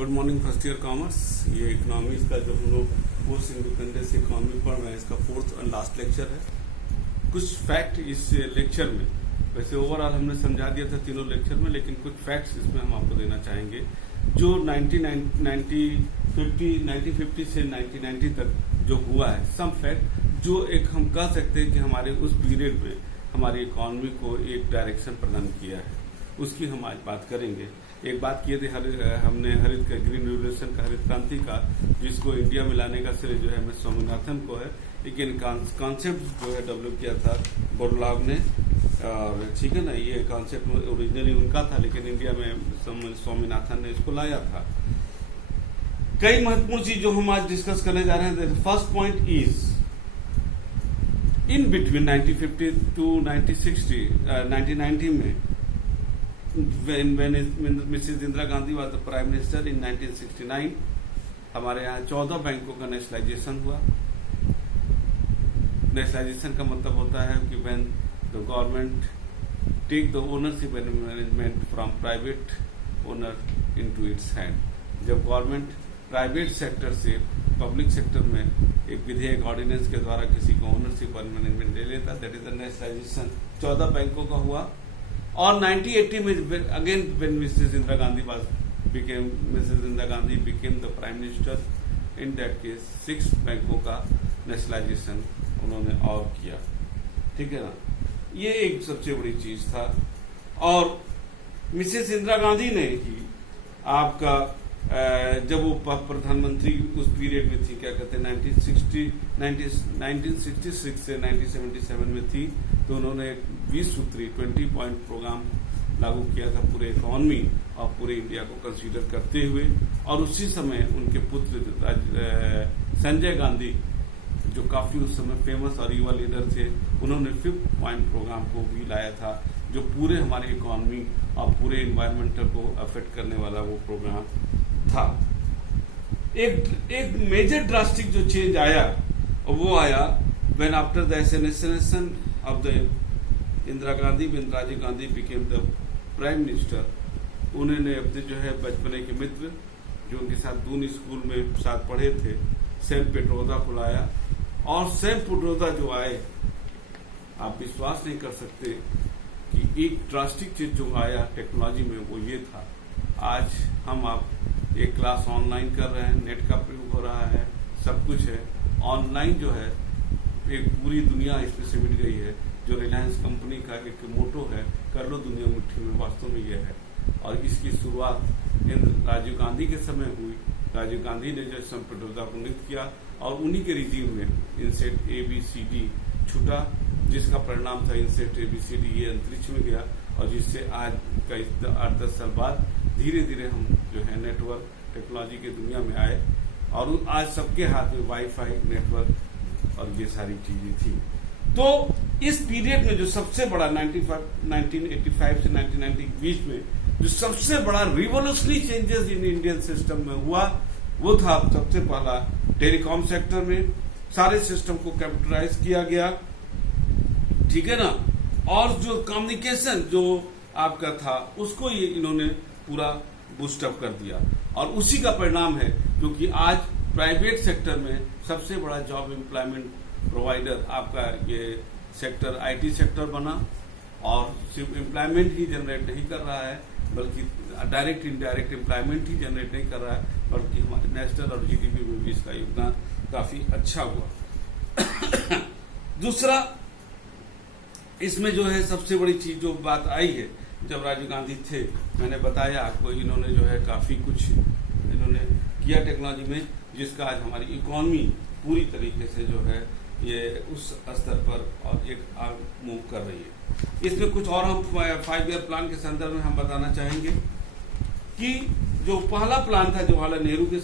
Good morning first year commerce. ये economics का जो हम लोग पोस्ट इंडिपेंडेंस इकोनॉमी पढ़ रहे हैं, इसका फोर्थ और लास्ट लेक्चर है। कुछ फैक्ट इस लेक्चर में, वैसे ओवरऑल हमने समझा दिया था तीनों लेक्चर में, लेकिन कुछ फैक्ट्स इसमें हम आपको देना चाहेंगे जो 1950 से 1990 तक जो हुआ है। सम फैक्ट जो एक हम कह सकते हैं कि हमारे उस पीरियड में हमारी इकोनॉमी को एक डायरेक्शन प्रदान किया है, उसकी हम आज बात करेंगे। एक बात किए थे हमने हरित का, ग्रीन रिवोल्यूशन का, हरित क्रांति का, जिसको इंडिया में लाने का श्रेय जो है हमें स्वामीनाथन को है, लेकिन कॉन्सेप्ट जो है डेवलप किया था बोरलॉग ने। और ठीक है ना, ये कॉन्सेप्ट ओरिजिनली उनका था, लेकिन इंडिया में स्वामीनाथन ने इसको लाया था। कई महत्वपूर्ण चीज जो हम आज डिस्कस करने जा रहे हैं। First point is in between 1950 to 1990 में when Mrs. Indira Gandhi was the prime minister in 1969, हमारे यहाँ 14 बैंकों का नेशनलाइजेशन हुआ। नेशनलाइजेशन का मतलब होता है कि when the government take the ownership and management from private owner into its hand। जब गवर्नमेंट प्राइवेट सेक्टर से पब्लिक सेक्टर में एक विधेयक ऑर्डिनेंस के द्वारा किसी को ओनरशिप और मैनेजमेंट ले लेता, दैट इज द नेशनलाइजेशन। 14 बैंकों का हुआ। और 1980 में again when Mrs Indira Gandhi became the prime minister, in that case 6 बैंकों का नेशनलाइजेशन उन्होंने और किया। ठीक है ना, ये एक सबसे बड़ी चीज था। और मिसेस इंदिरा गांधी ने ही आपका जब वो प्रधानमंत्री उस पीरियड में थी, क्या कहते हैं 1966 से 1977 में थी, तो उन्होंने 20 सूत्री 20 पॉइंट प्रोग्राम लागू किया था पूरे इकोनॉमी और पूरे इंडिया को कंसीडर करते हुए। और उसी समय उनके पुत्र संजय गांधी, जो काफी उस समय फेमस और युवा लीडर थे, उन्होंने 5 पॉइंट प्रोग्राम को भी लाया था, जो पूरे हमारे इकोनॉमी और पूरे इन्वायरमेंटल को अफेक्ट करने वाला वो प्रोग्राम था। एक मेजर ड्रास्टिक जो चेंज आया, वो आया when after the assassination of the Indira Gandhi, when Rajiv Gandhi became the prime minister. उन्होंने अपने जो है बचपने के मित्र, जो उनके साथ दून स्कूल में साथ पढ़े थे, सैम पेट्रोदा को लाया। और सैम पेट्रोदा जो आए, आप विश्वास नहीं कर सकते कि एक ड्रास्टिक चीज जो आया टेक्नोलॉजी में, वो ये था। आज हम आप एक क्लास ऑनलाइन कर रहे हैं, नेट का प्रयोग हो रहा है, सब कुछ है ऑनलाइन। जो है एक पूरी दुनिया इसमें सिमट गई है। जो रिलायंस कंपनी का एक मोटो है, कर लो दुनिया मुट्ठी में, वास्तव में यह है। और इसकी शुरुआत राजीव गांधी के समय हुई। राजीव गांधी ने जो संप्रदाय को नियुक्त किया, और उन्हीं के रिजीम में इनसेट ABCD छूटा, जिसका परिणाम था इनसेट ABCD ये अंतरिक्ष में गया, और जिससे आज का 8-10 साल बाद धीरे धीरे हम जो है नेटवर्क टेक्नोलॉजी की दुनिया में आए, और आज सबके हाथ में वाईफाई नेटवर्क और ये सारी चीजें थी। तो इस पीरियड में जो सबसे बड़ा 1985 से 1990 के बीच में जो सबसे बड़ा revolutionary changes in Indian system में हुआ, वो था सबसे पहला टेलीकॉम सेक्टर में सारे सिस्टम को कैपिटलाइज किया गया। ठीक है ना, और जो कम्युनिकेशन जो आपका था, उसको ये इन्होंने पूरा बूस्टअप कर दिया। और उसी का परिणाम है, क्योंकि आज प्राइवेट सेक्टर में सबसे बड़ा जॉब एम्प्लॉयमेंट प्रोवाइडर आपका ये सेक्टर IT सेक्टर बना। और सिर्फ एम्प्लॉयमेंट ही जनरेट नहीं कर रहा है, बल्कि डायरेक्ट इनडायरेक्ट एम्प्लॉयमेंट ही जनरेट नहीं कर रहा है, बल्कि हमारे नेशनल और GDP में भी इसका योगदान काफी अच्छा हुआ। दूसरा, इसमें जो है सबसे बड़ी चीज जो बात आई है, जब राजीव गांधी थे, मैंने बताया आपको, इन्होंने जो है काफी कुछ इन्होंने किया टेक्नोलॉजी में, जिसका आज हमारी इकोनॉमी पूरी तरीके से जो है ये उस स्तर पर और एक आगे मूव कर रही है। इसमें कुछ और हम 5 ईयर प्लान के संदर्भ में हम बताना चाहेंगे कि जो पहला प्लान था जवाहरलाल नेहरू के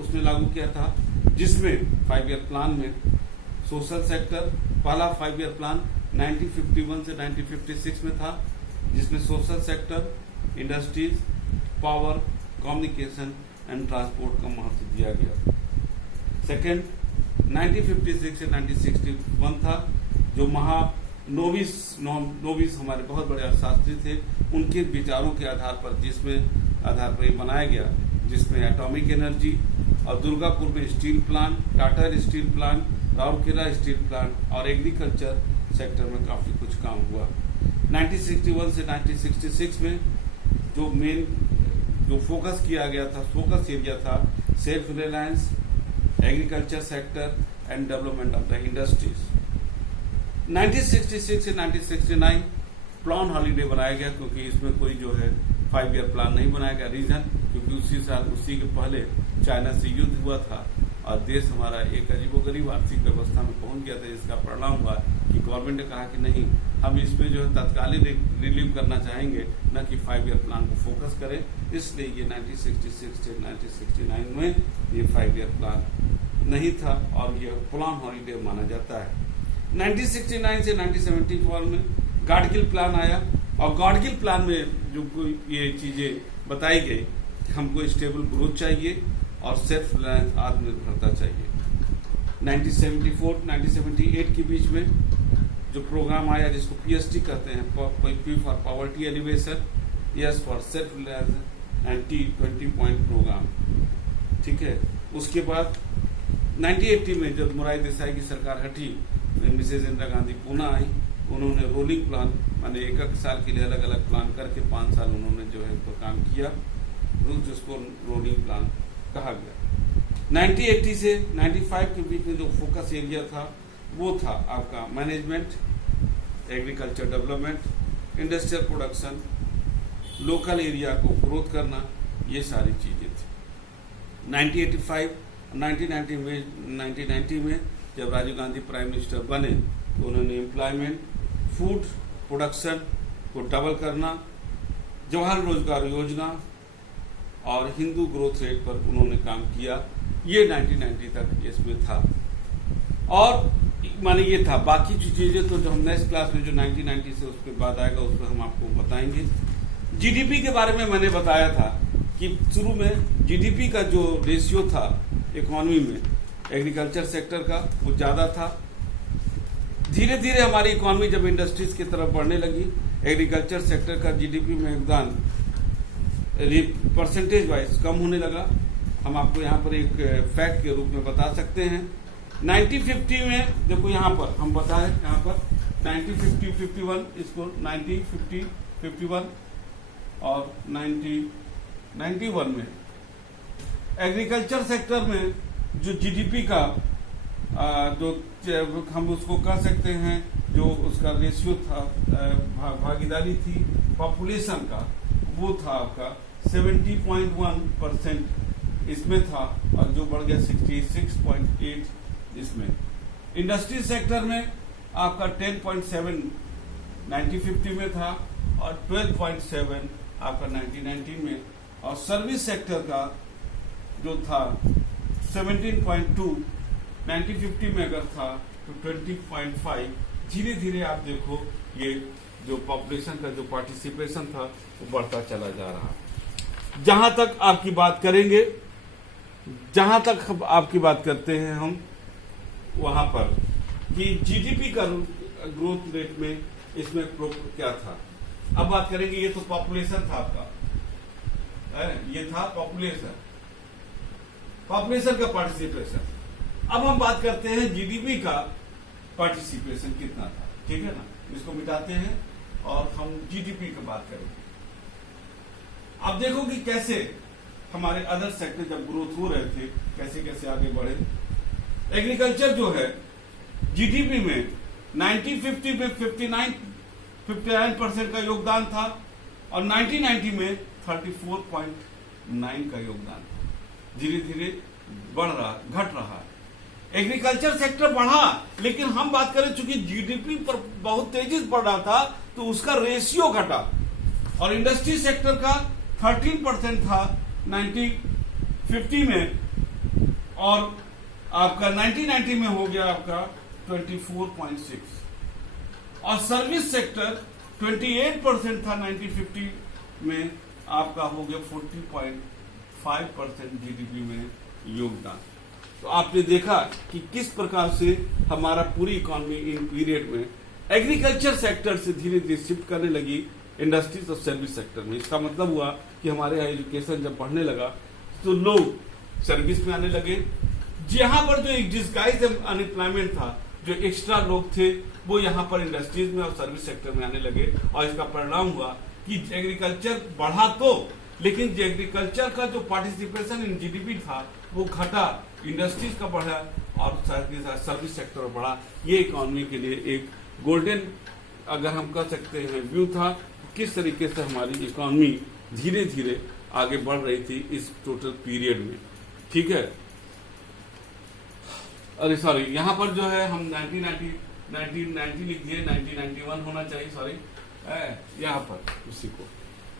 उसने लागू किया था, जिसमें 5 ईयर प्लान में सोशल सेक्टर, पहला 5 ईयर प्लान 1951 से 1956 में था, जिसमें social sector, industries, power, communication and transport का महत्व दिया गया। सेकेंड 1956 से 1961 था, जो नोविस हमारे बहुत बड़े अर्थशास्त्री थे, उनके विचारों के आधार पर, जिसमें आधार पर ये बनाया गया जिसमें एटॉमिक एनर्जी, और दुर्गापुर में steel plant, Tata steel plant, Rourkela steel plant, और एग्रीकल्चर सेक्टर में काफ़ी कुछ काम हुआ। 1961 से 1966 में जो फोकस किया गया था, फोकस एरिया था self reliance, agriculture sector and development of the industries. 1966 से 1969 प्लान हॉलीडे बनाया गया, क्योंकि इसमें कोई जो है 5 ईयर प्लान नहीं बनाया गया। रीजन, क्योंकि उसी के पहले चाइना से युद्ध हुआ था और देश हमारा एक अजीबोगरीब आर्थिक व्यवस्था में पहुंच गया था। इसका परिणाम हुआ कि गवर्नमेंट ने कहा कि नहीं, हम इसमें जो है तत्कालीन रिलीव करना चाहेंगे, न कि 5 ईयर प्लान को फोकस करें। इसलिए ये 1966 से 1969 में ये 5 ईयर प्लान नहीं था और ये प्लान हॉलीडे माना जाता है। 1969 से 1974 में गाडगिल प्लान आया, और गाडगिल प्लान में जो ये चीजें बताई गई, हमको स्टेबल ग्रोथ चाहिए और सेल्फ रिलायंस, आत्मनिर्भरता चाहिए। 1974-1978 के बीच में जो प्रोग्राम आया, जिसको PST कहते हैं, P for poverty alleviation, S for self reliance and T 20 point program, ठीक है। उसके बाद 1980 में जब मोरारजी देसाई की सरकार हटी, मिसेज इंदिरा गांधी पुनः आई, उन्होंने रोलिंग प्लान, माने एक साल के लिए अलग अलग प्लान करके 5 साल उन्होंने जो है तो काम किया, जिसको रोलिंग प्लान कहा गया। 1980 से 95 के बीच में जो फोकस एरिया था वो था आपका management, agriculture development, industrial production, local area को ग्रोथ करना, ये सारी चीजें थी। 1990 में जब राजीव गांधी प्राइम मिनिस्टर बने तो उन्होंने एम्प्लॉयमेंट, फूड प्रोडक्शन को डबल करना, जवाहर रोजगार योजना और हिंदू ग्रोथ रेट पर उन्होंने काम किया। ये 1990 तक इसमें था, और माने ये था। बाकी जो चीजें तो जो हम नेक्स्ट क्लास में जो 1990 से उसके बाद आएगा उस पर हम आपको बताएंगे। जीडीपी के बारे में मैंने बताया था कि शुरू में जीडीपी का जो रेशियो था इकोनॉमी में एग्रीकल्चर सेक्टर का, वो ज्यादा था। धीरे धीरे हमारी इकोनॉमी जब इंडस्ट्रीज की तरफ बढ़ने लगी, एग्रीकल्चर सेक्टर का जीडीपी में योगदान परसेंटेज वाइज कम होने लगा। हम आपको यहाँ पर एक फैक्ट के रूप में बता सकते हैं। 1950 में देखो, यहाँ पर हम बताएं, यहाँ पर 1950-51, इसको 1950-51 और 1991 में एग्रीकल्चर सेक्टर में जो जीडीपी का जो हम उसको कह सकते हैं, जो उसका रेशियो था, भागीदारी थी पॉपुलेशन का, वो था आपका 70.1% इसमें था, और जो बढ़ गया 66.8 इसमें। इंडस्ट्री सेक्टर में आपका 10.7 1950 में था और 12.7 आपका 1990 में, और सर्विस सेक्टर का जो था 17.2 1950 में अगर था तो 20.5। धीरे धीरे आप देखो ये जो पॉपुलेशन का जो पार्टिसिपेशन था वो बढ़ता चला जा रहा है। जहां तक आपकी बात करेंगे, जहां तक आपकी बात करते हैं हम वहां पर कि जीडीपी का ग्रोथ रेट में इसमें क्या था। अब बात करेंगे, ये तो पॉपुलेशन था आपका, ये था पॉपुलेशन का पार्टिसिपेशन। अब हम बात करते हैं जीडीपी का पार्टिसिपेशन कितना था, ठीक है ना। इसको मिटाते हैं और हम जीडीपी की बात करेंगे। अब देखो कि कैसे हमारे अदर सेक्टर जब ग्रोथ हो रहे थे, कैसे कैसे आगे बढ़े। एग्रीकल्चर जो है जीडीपी में 1950 में 59% का योगदान था, और 1990 में 34.9 का योगदान था। धीरे धीरे बढ़ रहा, घट रहा। एग्रीकल्चर सेक्टर बढ़ा, लेकिन हम बात करें चूंकि जीडीपी पर बहुत तेजी से बढ़ रहा था तो उसका रेशियो घटा, और इंडस्ट्री सेक्टर का 13% था 1950 में, और आपका 1990 में हो गया आपका 24.6, और सर्विस सेक्टर 28% था 1950 में, आपका हो गया 40.5% जीडीपी में योगदान। तो आपने देखा कि किस प्रकार से हमारा पूरी इकोनॉमी इन पीरियड में एग्रीकल्चर सेक्टर से धीरे धीरे शिफ्ट करने लगी इंडस्ट्रीज और सर्विस सेक्टर में। इसका मतलब हुआ कि हमारे यहाँ एजुकेशन जब बढ़ने लगा तो लोग सर्विस में आने लगे। जहां पर जो एक डिस्गाइज अनएम्प्लॉयमेंट था, जो एक्स्ट्रा लोग थे वो यहाँ पर इंडस्ट्रीज में और सर्विस सेक्टर में आने लगे, और इसका परिणाम हुआ कि एग्रीकल्चर बढ़ा तो, लेकिन जो एग्रीकल्चर का जो पार्टिसिपेशन इन जीडीपी था वो घटा, इंडस्ट्रीज का बढ़ा और सर्विस सेक्टर बढ़ा। ये इकोनॉमी के लिए एक गोल्डन, अगर हम कह सकते हैं, व्यू था किस तरीके से हमारी इकोनॉमी धीरे धीरे आगे बढ़ रही थी इस टोटल पीरियड में। ठीक है, अरे सॉरी, यहाँ पर जो है हम 1990 लिख दिए, 1991 होना चाहिए, सॉरी, यहाँ पर उसी को।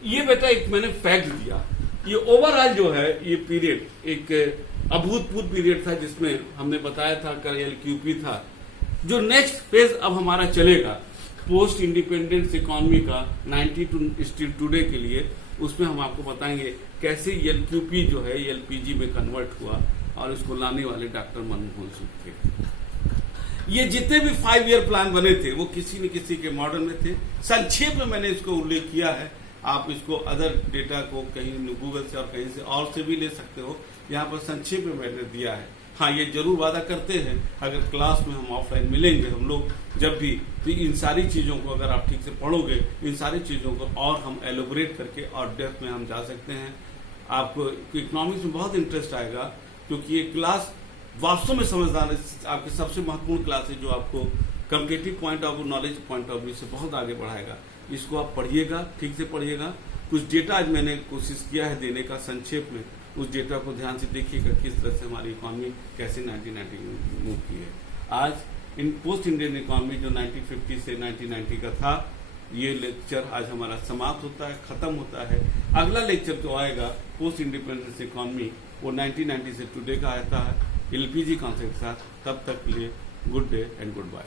ये बेटा एक मैंने फैक्ट दिया। ये ओवरऑल जो है ये पीरियड एक अभूतपूर्व पीरियड था, जिसमें हमने बताया था LQP था। जो नेक्स्ट फेज अब हमारा चलेगा पोस्ट इंडिपेंडेंस इकोनॉमी का 90 टू स्टिल टुडे के लिए, उसमें हम आपको बताएंगे कैसे LQP जो है LPG में कन्वर्ट हुआ और इसको लाने वाले डॉक्टर मनमोहन सिंह थे। ये जितने भी 5 ईयर प्लान बने थे वो किसी न किसी के मॉडल में थे। संक्षेप में मैंने इसको उल्लेख किया है, आप इसको अदर डेटा को कहीं गूगल से और कहीं से और से भी ले सकते हो। यहाँ पर संक्षेप में मैंने दिया है। हाँ, ये जरूर वादा करते हैं अगर क्लास में हम ऑफलाइन मिलेंगे हम लोग जब भी, तो इन सारी चीज़ों को अगर आप ठीक से पढ़ोगे, इन सारी चीज़ों को और हम एलोबरेट करके और डेप्थ में हम जा सकते हैं। आपको इकोनॉमिक्स में बहुत इंटरेस्ट आएगा, क्योंकि ये क्लास वास्तव में समझदार आपकी सबसे महत्वपूर्ण क्लास है, जो आपको competitive point of view, knowledge point of view से बहुत आगे बढ़ाएगा। इसको आप पढ़िएगा, ठीक से पढ़िएगा। कुछ डेटा आज मैंने कोशिश किया है देने का संक्षेप में, उस डेटा को ध्यान से देखिएगा किस तरह से हमारी इकोनॉमी कैसे 1990 में मूव की है। आज इन पोस्ट इंडियन इकोनॉमी जो 1950 से 1990 का था, ये लेक्चर आज हमारा समाप्त होता है, खत्म होता है। अगला लेक्चर जो आएगा पोस्ट इंडिपेंडेंस इकोनॉमी, वो 1990 से टुडे का आता है LPG कॉन्सेप्ट के साथ। तब तक के लिए good day and good bye.